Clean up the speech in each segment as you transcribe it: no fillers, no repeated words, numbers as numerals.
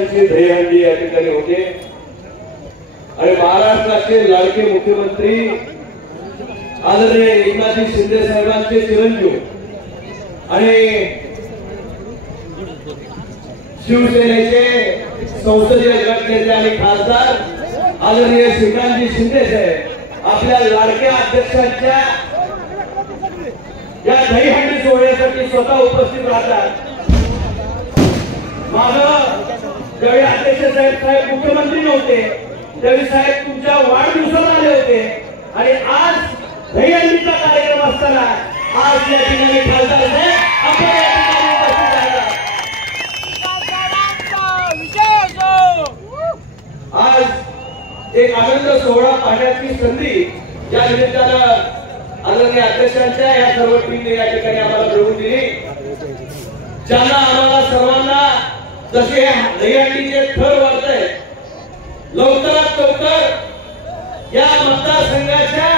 अध्यक्षांची दहीहंडी या ठिकाणी होते आणि महाराष्ट्राचे लाडके मुख्यमंत्री आदरणीय एकनाथजी शिंदे साहेबांचे चिरंजीव आणि शिवसेनेचे संसदीय गट नेते आणि खासदार आदरणीय श्रीकांतजी शिंदे साहेब आपल्या लाडक्या अध्यक्षांच्या या दहीहंडी सोहळ्यासाठी स्वतः उपस्थित राहतात। मागं ज्यावेळी अध्यक्ष साहेब मुख्यमंत्री नव्हते त्यावेळी साहेब तुमच्या वाढदिवसाला आले होते आणि आज दहीहंडीचा कार्यक्रम असताना आज या ठिकाणी खासदार साहेब आपल्या या ठिकाणी उपस्थित आहेत। आज एक आनंद सोहळा पाहण्याची संधी या निमित्तानं आदरणीय अध्यक्षांच्या या सर्व टीमने या ठिकाणी आम्हाला मिळवून दिली, ज्यांना आम्हाला सर्वांना जसे दहीहंडीचे थर वाढतंय लवकरात लवकर या मतदारसंघाच्या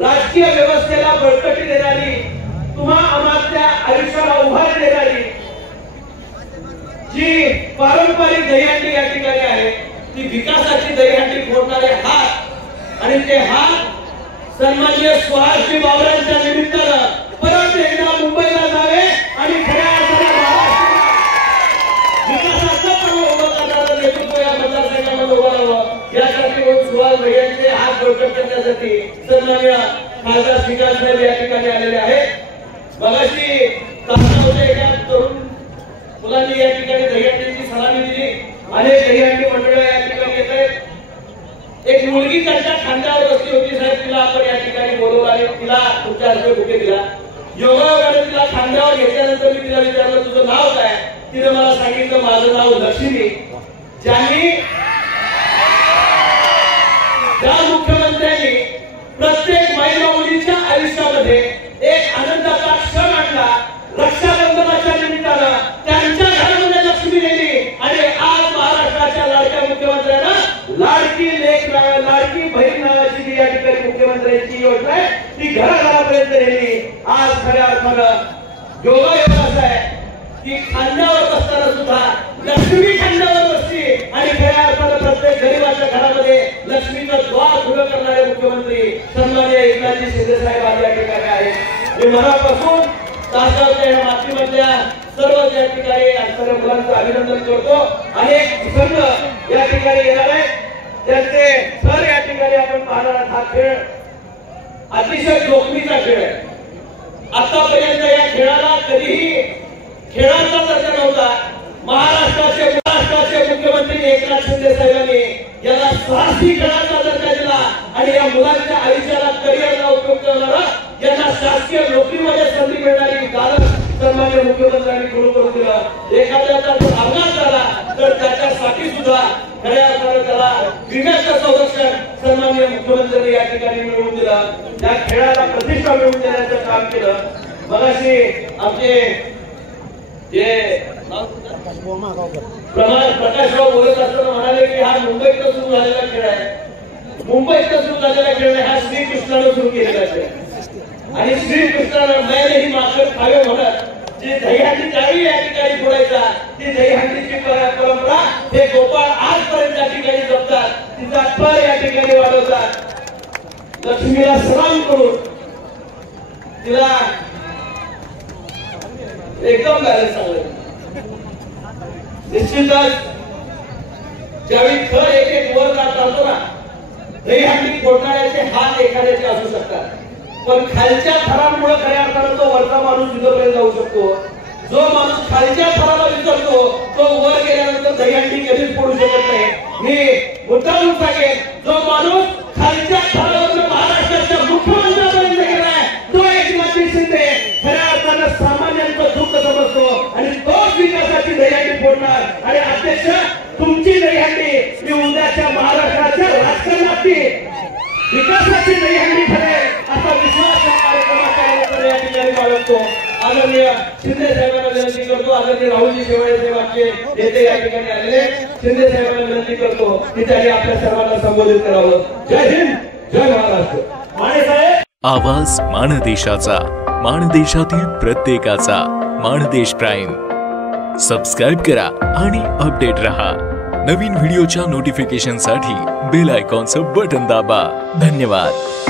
राजकीय व्यवस्थेला बळकटी देणारी तुम्हा आम्हाला आयुष्याला उभारी देणारी जी पारंपरिक दहीहंडी या ठिकाणी आहे ती विकासाची दहीहंडी फोडणारे हात आणि ते हात सन्माननीय सुहासजी बावरांच्या निमित्तानं परत एकदा मुंबईला जावे आणि खऱ्या अर्थाने विकासाचं पर्व उभं करणारं नेतृत्व या मतदारसंघामध्ये उभं राहावं यासाठी सुहास भैयांचे हात बळकट करण्यासाठी सन्माननीय खासदार श्रीकांत साहेब या ठिकाणी आलेले आहेत। मगाशी एका तरुण मुलांनी या ठिकाणी दहीहंडीची सलामी दिली, अनेक दहीहंडी मंडळ या ठिकाणी येत आहेत। एक मुलगी त्यांच्या खांद्यावर बसली होती साहेब, तिला आपण या ठिकाणी बोलवलं आणि तिला तुमच्या हस्ते बुके दिला। योगायोगाने तिला खांद्यावर घेतल्यानंतर मी तिला विचारलं तुझं नाव काय, तिने मला सांगितलं माझं नाव लक्ष्मी। ज्यांनी ज्या मुख्यमंत्र्यांनी प्रत्येक महिला मुलीच्या आयुष्यामध्ये एक आनंदाचा क्षण आणला, रक्षाबंधनाच्या निमित्तानं त्यांच्या घरामध्ये लक्ष्मी नेली आणि आज महाराष्ट्राच्या लाडक्या मुख्यमंत्र्यांना लाडकी लेक लाडकी बहीण नावाची जी या ठिकाणी मुख्यमंत्र्यांची योजना आहे ती घराघरापर्यंत नेली। आज खऱ्या अर्थानं योगायोग असा आहे की खांद्यावर बसताना सुद्धा लक्ष्मी खांद्यावर बसली आणि खऱ्या अर्थानं प्रत्येक गरीबाच्या घरामध्ये लक्ष्मीचं द्वार खुलं करणारे मुख्यमंत्री सन्माननीय एकनाथजी शिंदे साहेब आज या ठिकाणी आहेत। मी मनापासून तासगावच्या या मातीमधल्या सर्व या ठिकाणी असणाऱ्या मुलांचं अभिनंदन करतो। अनेक संघ या ठिकाणी येणार आहेत, त्यांचे सर या ठिकाणी आपण पाहणार आहात। हा खेळ अतिशय जोखमीचा खेळ आहे। आतापर्यंत या खेळाला कधीही खेळाचा दर्जा नव्हता। महाराष्ट्राचे मुख्यमंत्री एकनाथ शिंदे साहेबांनी याला साहसी खेळाचा दर्जा दिला आणि या मुलांच्या आयुष्याला करिअरला उपयुक्त होणारा यांना शासकीय नोकरीमध्ये संधी मिळणारी दालन सन्माननीय मुख्यमंत्र्यांनी सुरू करून दिलं। एखाद्याचा जर अपघात झाला तर त्याच्यासाठी सुद्धा खऱ्या अर्थानं त्याला विम्याचं संरक्षण सन्माननीय मुख्यमंत्र्यांनी या ठिकाणी मिळवून दिलं। त्या खेळाला प्रतिष्ठा मिळवून देण्याचं काम केलं। मगाशी आपले जे प्रकाशराव बोलत असताना म्हणाले की हा मुंबईत सुरू झालेला खेळ आहे, मुंबईत सुरू झालेला खेळ नाही, हा श्रीकृष्णाने सुरू केलेला खेळ आणि श्रीकृष्णानं मैंने ही माखन खावे म्हणत जी दहीहंडी त्यावेळी या ठिकाणी फोडायचा ती दहीहंडीची परंपरा हे गोपाळ आजपर्यंत या ठिकाणी जपतात, तिचा थर या ठिकाणी वाढवतात। लक्ष्मीला सलाम करून तिला एकदम बॅलन्स सांगलं। निश्चितच ज्यावेळी थर एक एक वर चालतो ना दहीहंडी फोडणाऱ्याचे हात एखाद्याचे असू शकतात, पण खालच्या थरांमुळे खऱ्या अर्थानं तो वरचा माणूस तिथपर्यंत जाऊ शकतो। जो माणूस खालच्या थराला विसरतो तो वर गेल्यानंतर दहीहंडी कधीच फोडू शकत नाही। मी मुद्दाम सांगेन जो माणूस खालच्या थरावर महाराष्ट्राच्या मुख्यमंत्र्यापर्यंत गेलाय तो एकनाथजी शिंदे खऱ्या अर्थानं सामान्यांचं दुःख समजतो आणि तोच विकासाची दहीहंडी फोडणार। आणि अध्यक्ष तुमची दहीहंडी ही उद्याच्या महाराष्ट्राच्या राजकारणाची विकासाची दहीहंडी ठरेल असा विश्वास या कार्यक्रमाच्या या ठिकाणी बाळगतो। आदरणीय शिंदे साहेबांना विनंती करतो, आदरणीय राहुलजी शेवाळे साहेब आमचे नेते या ठिकाणी आलेले, शिंदे साहेबांना विनंती करतो की त्यांनी आपल्या सर्वांना संबोधित करावं। जय हिंद, जय महाराष्ट्र। माने साहेब आवाज माणदेशाचा, माणदेशातील प्रत्येकाचा, माणदेश प्राईम। सबस्क्राइब करा आणि अपडेट रहा। नवीन व्हिडिओच्या नोटिफिकेशनसाठी बेल आयकॉनचं बटन दाबा। धन्यवाद।